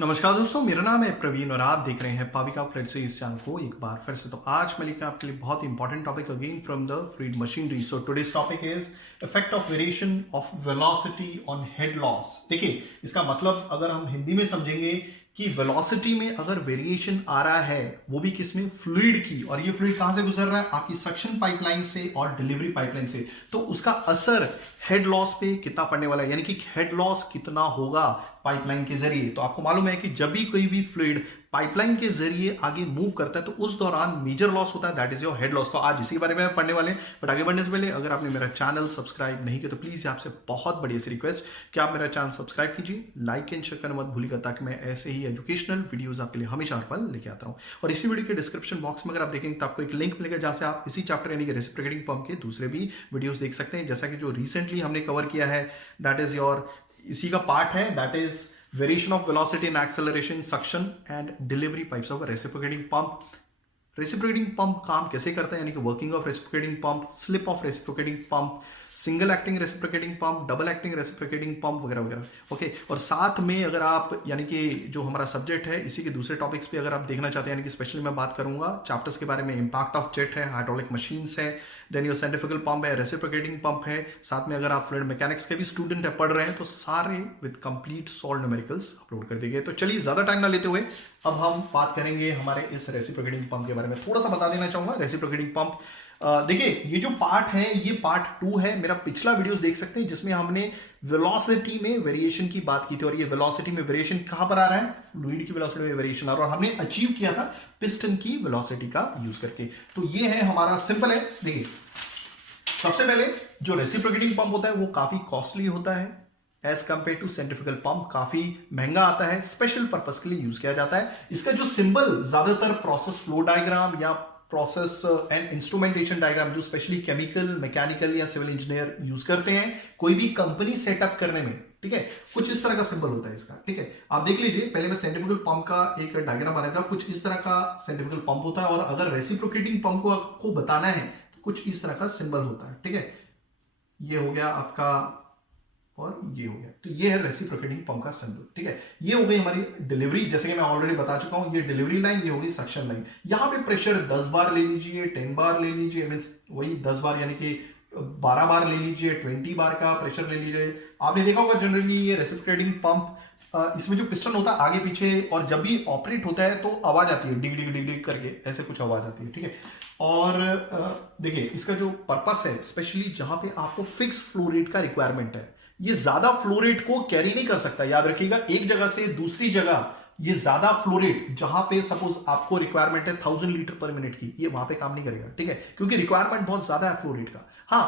नमस्कार दोस्तों, मेरा नाम है प्रवीण और आप देख रहे हैं पाविका फ्लड से इस चैनल को एक बार फिर से। तो आज मैं लेकर आपके लिए बहुत important topic again from the fluid machinery. So today's topic is effect of variation of velocity on head loss. देखिए, इसका मतलब अगर हम हिंदी में समझेंगे कि वेलोसिटी में अगर वेरिएशन आ रहा है वो भी किसमें, फ्लूइड की, और ये फ्लूइड कहां से गुजर रहा है, आपकी सक्शन पाइपलाइन से और डिलीवरी पाइपलाइन से, तो उसका असर हेड लॉस पे कितना पड़ने वाला है, यानी कि हेड लॉस कितना होगा पाइपलाइन के जरिए। तो आपको मालूम है कि जब भी कोई भी फ्लूइड पाइपलाइन के जरिए आगे मूव करता है तो उस दौरान मेजर लॉस होता है, that is your head loss. तो आज इसी के बारे में पढ़ने वाले हैं। बट आगे बढ़ने से पहले अगर आपने मेरा चैनल सब्सक्राइब नहीं किया तो प्लीज आपसे बहुत बड़ी सी रिक्वेस्ट कि आप मेरा चैनल सब्सक्राइब कीजिए, लाइक एंड शेयर करना मत भूलिएगा, ताकि मैं ऐसे ही एजुकेशनल वीडियोस आपके लिए हमेशा हर पल लेके आता हूं। और इसी वीडियो के डिस्क्रिप्शन बॉक्स में अगर आप देखेंगे तो आपको एक लिंक मिलेगा जहां से आप इसी चैप्टर यानी कि रेसिप्रोकेटिंग पंप के दूसरे भी वीडियोस देख सकते हैं, जैसा कि जो रिसेंटली हमने कवर किया है, दैट इज योर इसी का पार्ट है, that is variation of velocity and acceleration, suction and delivery pipes of reciprocating pump. Reciprocating pump काम कैसे करता है, यानी कि working of reciprocating pump, slip of reciprocating pump, single acting reciprocating pump, double acting reciprocating pump वगैरह वगैरह। Okay, और साथ में अगर आप यानी कि जो हमारा सब्जेक्ट है इसी के दूसरे टॉपिक्स पे अगर आप देखना चाहते हैं, यानी कि स्पेशली मैं बात करूंगा चैप्टर्स के बारे में, इंपैक्ट ऑफ जेट है, हाइड्रोलिक मशीन्स है, देन योर सेंट्रीफ्यूगल पंप है, रेसिप्रोकेटिंग पंप है, साथ में अगर आप फ्लूइड मैकेनिक्स के भी स्टूडेंट है, पढ़ रहे हैं, तो सारे with complete solve numericals upload कर दिए। तो चलिए ज्यादा टाइम ना लेते हुए अब हम बात करेंगे हमारे इस रेसिप्रोकेटिंग पंप के बारे में। थोड़ा सा बता देना चाहूंगा रेसिप्रोकेटिंग पंप। देखिए, ये जो पार्ट है ये पार्ट 2 है। मेरा पिछला वीडियोस देख सकते हैं जिसमें हमने वेलोसिटी में वेरिएशन की बात की थी, और ये वेलोसिटी में वेरिएशन कहां पर आ रहा है, फ्लूइड की वेलोसिटी में वेरिएशन आ रहा है, और हमने अचीव किया था पिस्टन की वेलोसिटी का यूज करके। तो ये है हमारा, सिंपल है। देखिए, सबसे पहले जो रेसिप्रोकेटिंग पंप होता है वो काफी कॉस्टली होता है as compare to centrifugal pump, काफी महंगा आता है, स्पेशल पर्पस के लिए यूज किया जाता है। इसका जो सिंबल ज्यादातर प्रोसेस फ्लो डायग्राम या प्रोसेस एंड इंस्ट्रूमेंटेशन डायग्राम, जो स्पेशली केमिकल, मैकेनिकल या सिविल इंजीनियर यूज करते हैं कोई भी कंपनी सेटअप करने में, ठीक है, कुछ इस तरह का सिंबल होता है इसका। ठीक है, आप देख लीजिए, पहले मैं सेंट्रीफ्यूगल पंप का एक डायग्राम बनाया था, कुछ इस तरह का सेंट्रीफ्यूगल पंप होता है, और अगर रेसिप्रोकेटिंग पंप को आपको बताना है तो कुछ इस तरह का सिंबल होता है। ठीक है, ये हो गया आपका, और ये हो गया, तो ये है रेसिप्रोकेटिंग पंप का सिंबल। ठीक है, ये हो गई हमारी डिलीवरी, जैसे कि मैं ऑलरेडी बता चुका हूं, ये डिलीवरी लाइन, ये होगी सक्शन लाइन। यहां पे प्रेशर 10 बार ले लीजिए, 10 बार ले लीजिए, मींस वही 10 बार यानी कि 12 बार ले लीजिए, 20 बार का प्रेशर ले लीजिए। आपने देखा होगा जनरली ये रेसिप्रोकेटिंग पंप, इसमें जो पिस्टन होता है आगे पीछे, और जब भी ऑपरेट होता है तो आवाज आती है, डिग डिग डिग डिग करके ऐसे कुछ आवाज आती है। ठीक है, और देखिए इसका जो पर्पस है, स्पेशली जहां पे आपको फिक्स फ्लो रेट का रिक्वायरमेंट है, ये ज्यादा फ्लो रेट को कैरी नहीं कर सकता। याद रखिएगा, एक जगह से दूसरी जगह ये ज्यादा फ्लो रेट, जहां पे सपोज आपको रिक्वायरमेंट है 1000 लीटर पर मिनट की, ये वहां पे काम नहीं करेगा। ठीक है, क्योंकि रिक्वायरमेंट बहुत ज्यादा है फ्लो रेट का। हाँ,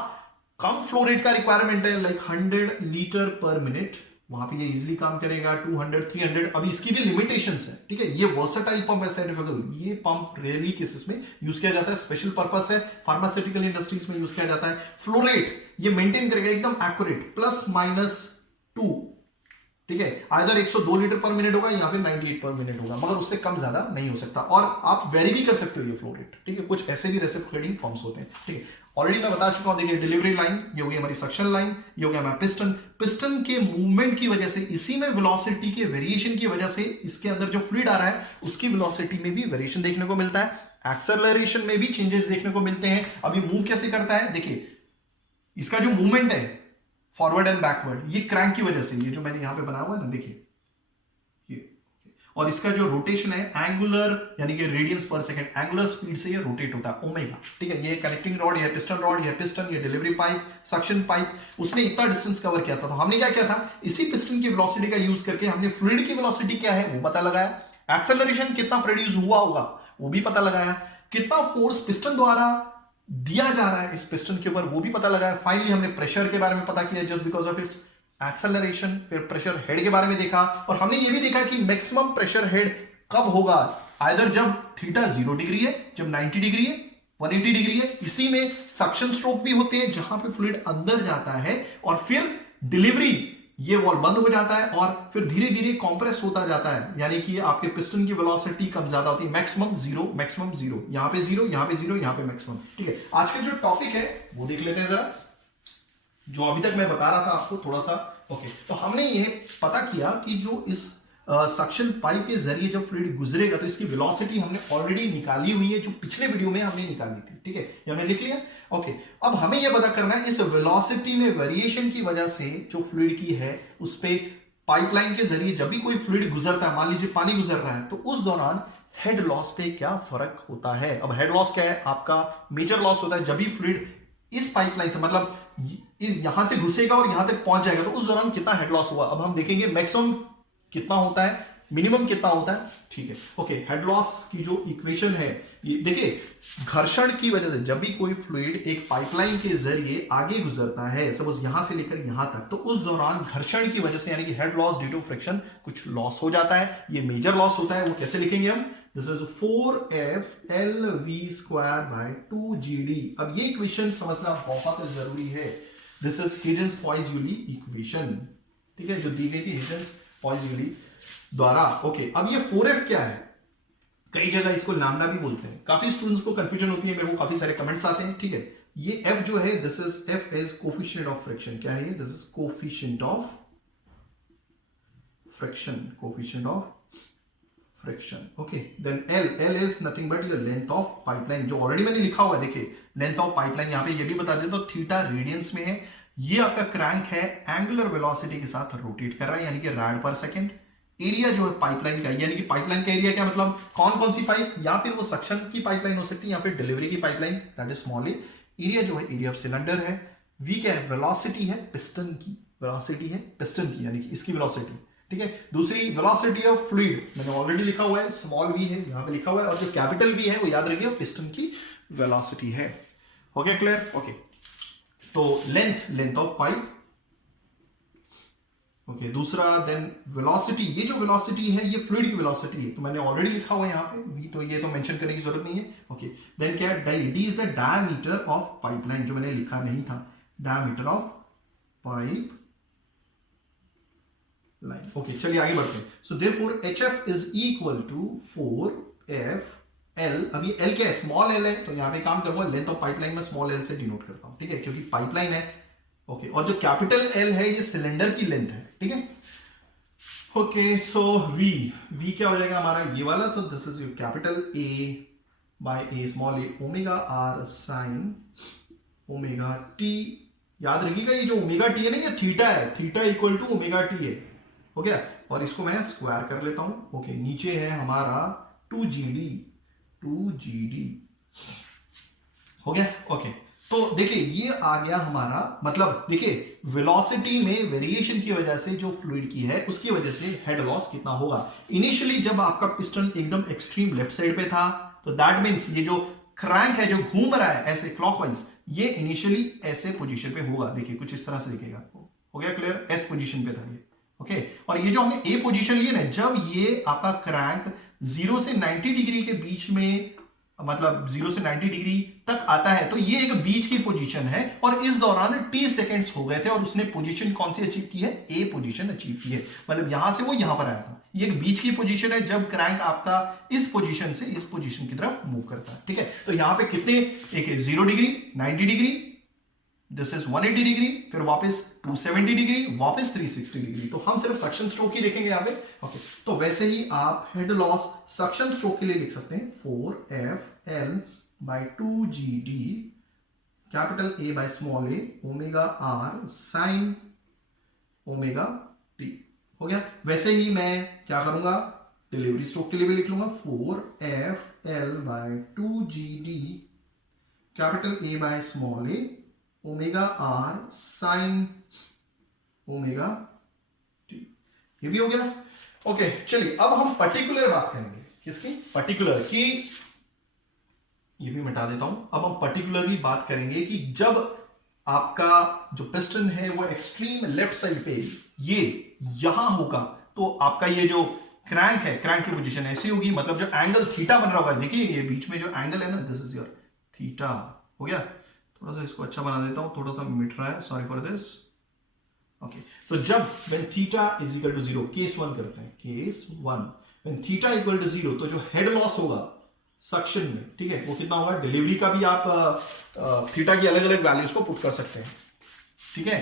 कम फ्लो रेट का रिक्वायरमेंट है लाइक 100 लीटर पर मिनट, वहां पे ये इजीली काम करेगा 200 300। अभी इसकी भी लिमिटेशंस है। ठीक है, ये वर्सेटाइल पंप है सेंट्रीफ्यूगल, ये पंप रेयरली केसेस में यूज किया जाता है, स्पेशल पर्पस है, फार्मास्यूटिकल इंडस्ट्रीज में यूज किया जाता है। फ्लो रेट ये मेंटेन करेगा एकदम एक्यूरेट, +-2। ठीक है, आइदर 102 लीटर पर मिनट होगा या फिर 98 पर मिनट होगा, मगर उससे कम ज्यादा नहीं हो सकता, और आप वेरी भी कर सकते हो ये फ्लो रेट। ठीक है, कुछ ऐसे भी रेसिप्रोकेटिंग पंप्स होते हैं। ठीक है, ऑलरेडी मैं बता चुका हूं। देखिए, डिलीवरी लाइन ये हो गई हमारी, सक्शन लाइन ये हो गया हमारा पिस्टन। पिस्टन के मूवमेंट की वजह से, इसी में वेलोसिटी के वेरिएशन की वजह से, इसके अंदर जो फ्लूइड आ रहा है उसकी वेलोसिटी में भी वेरिएशन देखने को मिलता है, एक्सेलरेशन में भी चेंजेस देखने को मिलते हैं। अभी मूव कैसे करता है, देखिए इसका जो मूवमेंट है फॉरवर्ड एंड बैकवर्ड, ये क्रैंक की वजह से, ये जो मैंने यहां पे बनाया हुआ है ना, देखिए ये, और इसका जो रोटेशन है एंगुलर यानी कि रेडियंस पर सेकंड, एंगुलर स्पीड से ये रोटेट होता है, ओमेगा। ठीक है, ये कनेक्टिंग रॉड, ये पिस्टन रॉड, ये पिस्टन, ये डिलीवरी पाइप, सक्शन पाइप, उसने इतना डिस्टेंस कवर किया था। तो हमने क्या किया था, इसी पिस्टन की वेलोसिटी का यूज करके हमने फ्लूइड की वेलोसिटी क्या है वो पता लगाया, एक्सेलरेशन कितना प्रोड्यूस हुआ होगा वो भी पता लगाया, कितना फोर्स पिस्टन द्वारा दिया जा रहा है इस पिस्टन के ऊपर वो भी पता लगाया। फाइनली हमने प्रेशर के बारे में पता किया, just because of its acceleration. फिर प्रेशर हेड के बारे में देखा, और हमने ये भी देखा कि मैक्सिमम प्रेशर हेड कब होगा, आइदर जब थीटा 0 डिग्री है, जब 90 डिग्री है, 180 डिग्री है। इसी में सक्शन स्ट्रोक भी होते हैं जहां पे फ्लूइड अंदर जाता है, और फिर डिलीवरी, ये वॉल बंद हो जाता है और फिर धीरे धीरे कॉम्प्रेस होता जाता है, यानी कि आपके पिस्टन की वेलोसिटी कम ज्यादा होती है, मैक्सिमम जीरो, यहां पे जीरो, यहां पे जीरो, यहां पे मैक्सिमम। ठीक है, आज का जो टॉपिक है वो देख लेते हैं जरा, जो अभी तक मैं बता रहा था आपको थोड़ा सा। ओके, तो हमने ये पता किया कि जो इस सक्शन पाइप के जरिए जब फ्लूइड गुजरेगा तो इसकी वेलोसिटी हमने ऑलरेडी निकाली हुई है, जो पिछले वीडियो में हमने निकाली थी, ठीक है, ये हमने लिख लिया। ओके, अब हमें यह पता करना है इस वेलोसिटी में वेरिएशन की वजह से जो फ्लूइड की है उस पे पाइपलाइन के जरिए जब भी कोई फ्लूइड गुजरता है, मान लीजिए पानी गुजर रहा है, तो उस दौरान हेड लॉस पे क्या फर्क होता है। अब हेड लॉस क्या है, आपका मेजर लॉस होता है जब भी फ्लूइड इस पाइपलाइन से मतलब यहां से घुसेगा और यहां तक पहुंच जाएगा, तो उस दौरान कितना हेड लॉस हुआ। अब हम देखेंगे मैक्सिमम कितना होता है, मिनिमम कितना होता है, ठीक है। ओके, हेड लॉस की जो इक्वेशन है ये देखिए, घर्षण की वजह से जब भी कोई फ्लूइड एक पाइपलाइन के जरिए आगे गुजरता है, सपोज यहां से लेकर यहां तक, तो उस दौरान घर्षण की वजह से यानी कि head loss due to friction कुछ लॉस हो जाता है, ये मेजर लॉस होता है। वो कैसे लिखेंगे हम, दिस इज 4FLV²/2GD। अब ये इक्वेशन समझना बहुत जरूरी है। दिस इज हिजेंस-पॉइज़-यूली इक्वेशन, ठीक है, जो दी गई थी हिजेंस-पॉइज़-यूली द्वारा। ओके, अब ये 4F क्या है, कई जगह इसको लैम्डा भी बोलते हैं, काफी स्टूडेंट्स को कंफ्यूजन होती है, मेरे को काफी सारे कमेंट्स आते हैं, ठीक है। ये F जो है, this is F is coefficient of friction. क्या है ये, this is coefficient of friction, coefficient of friction. Okay, then L is nothing but your length of pipeline, जो ऑलरेडी मैंने लिखा हुआ है, देखिए लेंथ ऑफ पाइपलाइन, यहां पे ये भी बता दें तो थीटा रेडियंस में है। ये आपका क्रैंक है, एंगुलर वेलोसिटी के साथ रोटेट कर रहा है, यानी कि राड पर सेकेंड। एरिया जो है पाइपलाइन का, यानी कि पाइपलाइन का एरिया क्या मतलब, कौन कौन सी पाइप, या फिर वो सक्शन की पाइपलाइन हो सकती है या फिर डिलीवरी की pipeline, that is small A. Area जो है एरिया ऑफ सिलेंडर है। वी क्या है, वेलोसिटी है पिस्टन की, वेलोसिटी है पिस्टन की, यानी कि इसकी वेलोसिटी, ठीक है। दूसरी वेलोसिटी ऑफ फ्लूइड मैंने ऑलरेडी लिखा हुआ है, स्मॉल वी है, यहां पे लिखा हुआ है, और जो कैपिटल वी है वो याद रखिए पिस्टन की वेलोसिटी है। Okay, clear. ओके, तो लेंथ ऑफ पाइप। ओके, दूसरा देन वेलोसिटी, ये जो वेलोसिटी है ये फ्लूइड की वेलोसिटी है, तो मैंने ऑलरेडी लिखा हुआ है यहाँ पे वी, तो ये तो मेंशन करने की जरूरत नहीं है। ओके, देन क्या है, D is the diameter of pipeline, जो मैंने लिखा नहीं था, diameter of pipe line. Okay, चलिए आगे बढ़ते हैं। So therefore HF is equal to 4FL। अब ये L क्या है, स्मॉल l है, तो यहां पे काम करूंगा लेंथ ऑफ पाइपलाइन में स्मॉल l से डिनोट करता हूं, ठीक है, क्योंकि पाइपलाइन है। ओके, और जो कैपिटल L है ये सिलेंडर की लेंथ है, ठीक है। ओके, सो V क्या हो जाएगा हमारा, ये वाला, तो this is your capital A/A small a omega r sine omega t। याद रखिएगा ये जो ओमेगा t है ना, ये थीटा है, theta equal to omega t है, हो गया। और इसको मैं स्क्वायर कर लेता हूं। ओके, नीचे है हमारा 2GD हो गया। ओके, तो देखिए ये आ गया हमारा, मतलब देखिए वेलोसिटी में वेरिएशन की वजह से जो फ्लूइड की है उसकी वजह से हेड लॉस कितना होगा। इनिशियली जब आपका पिस्टन एकदम एक्सट्रीम लेफ्ट साइड पे था, तो दैट मींस ये जो क्रैंक है जो घूम रहा है ऐसे क्लॉकवाइज, ये इनिशियली ऐसे पोजीशन पे होगा, देखिए कुछ इस तरह से दिखेगा। हो गया क्लियर, एस पोजीशन पे था ये। ओके, और ये जो हमने ए पोजीशन ली ना, जब ये आपका क्रैंक 0 से 90 डिग्री के बीच में, मतलब 0 से 90 डिग्री तक आता है, तो ये एक बीच की पोजीशन है, और इस दौरान t सेकंड्स हो गए थे, और उसने पोजीशन कौन सी अचीव की है, ए पोजीशन अचीव की है, मतलब यहां से वो यहां पर आया था। ये एक बीच की पोजीशन है जब क्रैंक आपका इस पोजीशन से इस पोजीशन की तरफ मूव करता है, ठीक है। तो यहां पे कितने, एक 0 degree, 90 degree, this is 180 degree, फिर वापस 270 डिग्री, वापस 360 डिग्री। तो हम सिर्फ सक्शन स्ट्रोक ही देखेंगे यहाँ पे। ओके, तो वैसे ही आप हेड लॉस सक्शन स्ट्रोक के लिए लिख सकते हैं 4FL/2GD capital A by small a omega r sine omega t। हो गया। वैसे ही मैं क्या करूंगा, डिलीवरी स्ट्रोक के लिए भी लिख लूंगा 4FL/2GD capital A by small a omega r sine omega t। ये भी हो गया। ओके, चलिए अब हम पर्टिकुलर बात करेंगे, किसकी, पर्टिकुलर की, ये भी मिटा देता हूं। अब हम पर्टिकुलरली बात करेंगे कि जब आपका जो पिस्टन है वो एक्सट्रीम लेफ्ट साइड पे ये यहां होगा, तो आपका ये जो क्रैंक है, क्रैंक की पोजीशन ऐसी होगी, मतलब जो एंगल थीटा बन रहा होगा, देखिए ये बीच में जो एंगल है ना, दिस इज योर थीटा। हो गया, थोड़ा सा इसको अच्छा बना देता हूं, थोड़ा सा मिट रहा है, सॉरी फॉर दिस। ओके, तो जब when theta is equal to 0, case 1 करते हैं, case 1, when theta equal to 0, तो जो हेड लॉस होगा सक्शन में, ठीक है, वो कितना होगा, डिलीवरी का भी आप थीटा की अलग अलग वैल्यूज को पुट कर सकते हैं, ठीक है।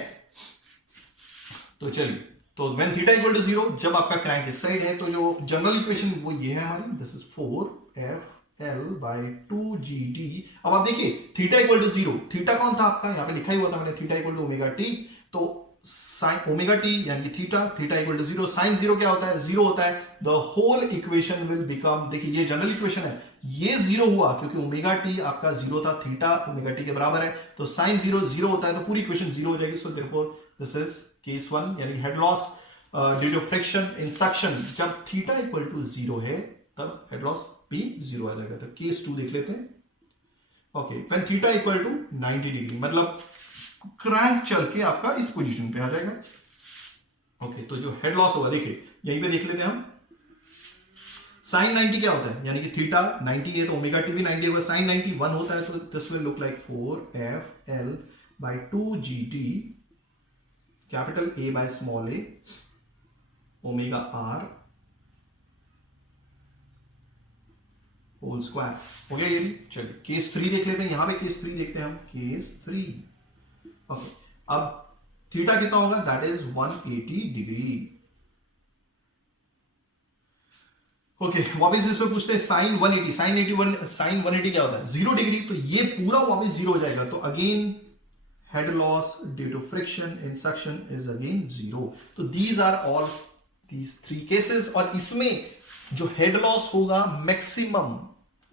तो चलिए, तो व्हेन थीटा इक्वल टू 0, जब आपका क्रैंक इस साइड है, तो जो जनरल इक्वेशन वो ये है हमारी, दिस इज 4FL/2GT। अब आप देखिए थीटा इक्वल टू 0, थीटा कौन था आपका, यहाँ पे लिखा ही हुआ था मैंने, theta equal to omega T. तो साइन ओमेगा टी यानी कि थीटा इक्वल टू 0, साइन 0 क्या होता है, 0 होता है। The whole equation will become, देखिए ये जनरल इक्वेशन है, ये 0 हुआ क्योंकि ओमेगा टी आपका 0 था, थीटा ओमेगा टी के बराबर है, तो साइन 0 0 होता है, तो पूरी इक्वेशन 0 हो जाएगी। So therefore this is case 1, यानी head loss due to friction in suction, जब थीटा इक्वल टू 0 है तब हेड लॉस भी 0 आ जाएगा। तो केस 2 देख लेते हैं। Okay, when theta equal to 90 degree, मतलब क्रैंक चल के आपका इस पोजीशन पे आ जाएगा। ओके, तो जो हेड लॉस होगा, देखिए यहीं पे देख लेते हैं हम, साइन 90 क्या होता है, यानी कि थीटा 90 है तो ओमेगा टी भी 90 होगा, साइन 90 1 होता है, तो this will look like 4FL/2GT, capital A by small a, omega R whole square. हो गया ये भी। चलिए केस 3 देख लेते हैं, यहां पे केस 3 देखते हैं हम, केस 3। ओके, अब थीटा कितना होगा, दैट इज 180 डिग्री। ओके, वापस इसमें पूछते हैं साइन 180, साइन 180 क्या होता है, 0 डिग्री, तो ये पूरा वापस 0 हो जाएगा। तो again head loss due to friction in suction is again 0। तो these are all these 3 cases, और इसमें जो हेड लॉस होगा मैक्सिमम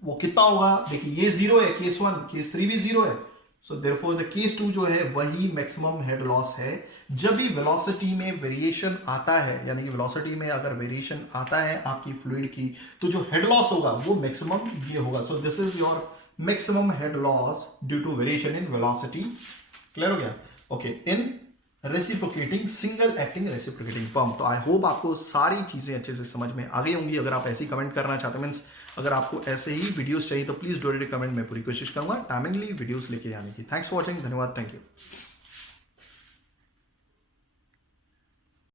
वो कितना होगा, देखिए ये 0 है केस 1, केस 3 भी 0 है, सो देयरफॉर द केस 2 जो है वही मैक्सिमम हेड लॉस है। जब भी वेलोसिटी में वेरिएशन आता है, यानी कि वेलोसिटी में अगर वेरिएशन आता है आपकी फ्लूइड की, तो जो हेड लॉस होगा वो मैक्सिमम ये होगा। So this is your maximum head loss due to variation in velocity. Clear हो गया। Okay, in reciprocating single acting reciprocating pump. तो आई होप आपको सारी चीजें अच्छे से समझ में आ गई होंगी। अगर आप ऐसे ही कमेंट करना चाहते हैं, मीन्स अगर आपको ऐसे ही वीडियोस चाहिए, तो प्लीज डायरेक्टली कमेंट में पूरी कोशिश करूंगा टाइमली वीडियोस लेके आने की। थैंक्स फॉर वॉचिंग, धन्यवाद, थैंक यू।